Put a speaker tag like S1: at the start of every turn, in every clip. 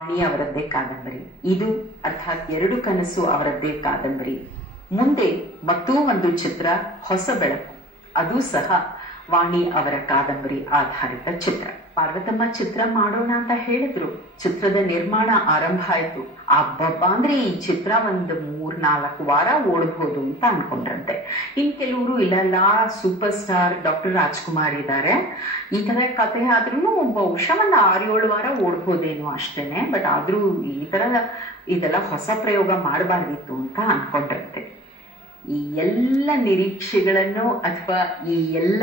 S1: ವಾಣಿ ಅವರದ್ದೇ ಕಾದಂಬರಿ ಇದು ಅರ್ಥಾತ್ ಎರಡು ಕನಸು ಅವರದ್ದೇ ಕಾದಂಬರಿ ಮುಂದೆ ಮತ್ತೂ ಒಂದು ಚಿತ್ರ ಹೊಸ ಬೆಳಕು. ಅದು ಸಹ ವಾಣಿ ಅವರ ಕಾದಂಬರಿ ಆಧಾರಿತ ಚಿತ್ರ. ಪಾರ್ವತಮ್ಮ ಚಿತ್ರ ಮಾಡೋಣ ಅಂತ ಹೇಳಿದ್ರು. ಚಿತ್ರದ ನಿರ್ಮಾಣ ಆರಂಭ ಆಯ್ತು. ಅಬ್ಬಬ್ಬ ಅಂದ್ರೆ ಈ ಚಿತ್ರ ಒಂದು ಮೂರ್ ನಾಲ್ಕು ವಾರ ಓಡಬಹುದು ಅಂತ ಅನ್ಕೊಂಡ್ರಂತೆ. ಇನ್ ಕೆಲವರು ಇಲ್ಲ ಸೂಪರ್ ಸ್ಟಾರ್ ಡಾಕ್ಟರ್ ರಾಜ್ಕುಮಾರ್ ಇದ್ದಾರೆ ಈ ತರ ಕಥೆ ಆದ್ರೂ ಬಹುಶಃ ಒಂದು ಆರು ಏಳು ವಾರ ಓಡಬಹುದೇನು ಅಷ್ಟೇನೆ. ಬಟ್ ಆದ್ರೂ ಈ ತರ ಇದೆಲ್ಲ ಹೊಸ ಪ್ರಯೋಗ ಮಾಡಬಾರ್ದಿತ್ತು ಅಂತ ಅನ್ಕೊಂಡ್ರಂತೆ. ಈ ಎಲ್ಲ ನಿರೀಕ್ಷೆಗಳನ್ನು ಅಥವಾ ಈ ಎಲ್ಲ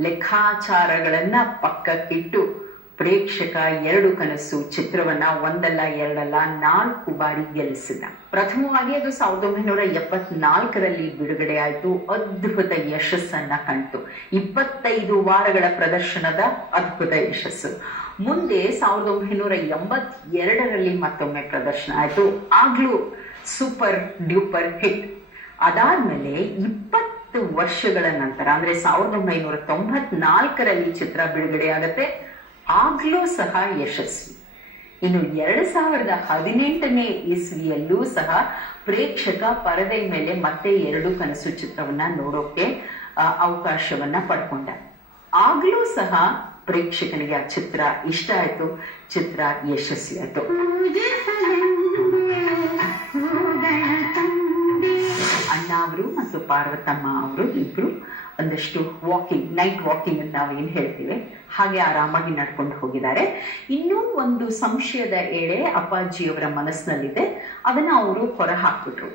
S1: ಲೆಕ್ಕಾಚಾರಗಳನ್ನ ಪಕ್ಕಕ್ಕಿಟ್ಟು ಪ್ರೇಕ್ಷಕ ಎರಡು ಕನಸು, ಚಿತ್ರವನ್ನ ಒಂದಲ್ಲ, ಎರಡಲ್ಲ, ನಾಲ್ಕು ಬಾರಿ ಗೆಲ್ಲಿಸಿದ. ಪ್ರಥಮವಾಗಿ ಅದು ಸಾವಿರದ ಒಂಬೈನೂರ ಎಪ್ಪತ್ನಾಲ್ಕರಲ್ಲಿ ಬಿಡುಗಡೆ ಆಯಿತು. ಅದ್ಭುತ ಯಶಸ್ಸನ್ನ ಕಂಡು ಇಪ್ಪತ್ತೈದು ವಾರಗಳ ಪ್ರದರ್ಶನದ ಅದ್ಭುತ ಯಶಸ್ಸು. ಮುಂದೆ ಸಾವಿರದ ಒಂಬೈನೂರ ಎಂಬತ್ತೆರಡರಲ್ಲಿ ಮತ್ತೊಮ್ಮೆ ಪ್ರದರ್ಶನ ಆಯಿತು. ಆಗ್ಲೂ ಸೂಪರ್ ಡ್ಯೂಪರ್ ಹಿಟ್. ಅದಾದ್ಮೇಲೆ ಇಪ್ಪತ್ತು ವರ್ಷಗಳ ನಂತರ, ಅಂದ್ರೆ ಸಾವಿರದ ಒಂಬೈನೂರ ತೊಂಬತ್ನಾಲ್ಕರಲ್ಲಿ ಚಿತ್ರ ಬಿಡುಗಡೆ ಆಗತ್ತೆ. ಆಗ್ಲೂ ಸಹ ಯಶಸ್ವಿ. ಇನ್ನು ಎರಡ್ ಸಾವಿರದ ಹದಿನೆಂಟನೇ ಇಸ್ವಿಯಲ್ಲೂ ಸಹ ಪ್ರೇಕ್ಷಕ ಪರದೆ ಮೇಲೆ ಮತ್ತೆ ಎರಡು ಕನಸು ಚಿತ್ರವನ್ನ ನೋಡೋಕೆ ಅವಕಾಶವನ್ನ ಪಡ್ಕೊಂಡ. ಆಗ್ಲೂ ಸಹ ಪ್ರೇಕ್ಷಕನಿಗೆ ಆ ಚಿತ್ರ ಇಷ್ಟ ಆಯ್ತು, ಚಿತ್ರ ಯಶಸ್ವಿ ಆಯ್ತು. ಅವರು ಮತ್ತು ಪಾರ್ವತಮ್ಮ ಅವರು ಇಬ್ರು ಒಂದಷ್ಟು ವಾಕಿಂಗ್ ನೈಟ್ ವಾಕಿಂಗ್ ಅಂತ ನಾವು ಏನ್ ಹೇಳ್ತೀವಿ, ಹಾಗೆ ಆರಾಮಾಗಿ ನಡ್ಕೊಂಡು ಹೋಗಿದ್ದಾರೆ. ಇನ್ನೂ ಒಂದು ಸಂಶಯದ ಎಳೆ ಅಪ್ಪಾಜಿಯವರ ಮನಸ್ಸಿನಲ್ಲಿದೆ. ಅದನ್ನ ಅವರು ಹೊರ ಹಾಕ್ಬಿಟ್ರು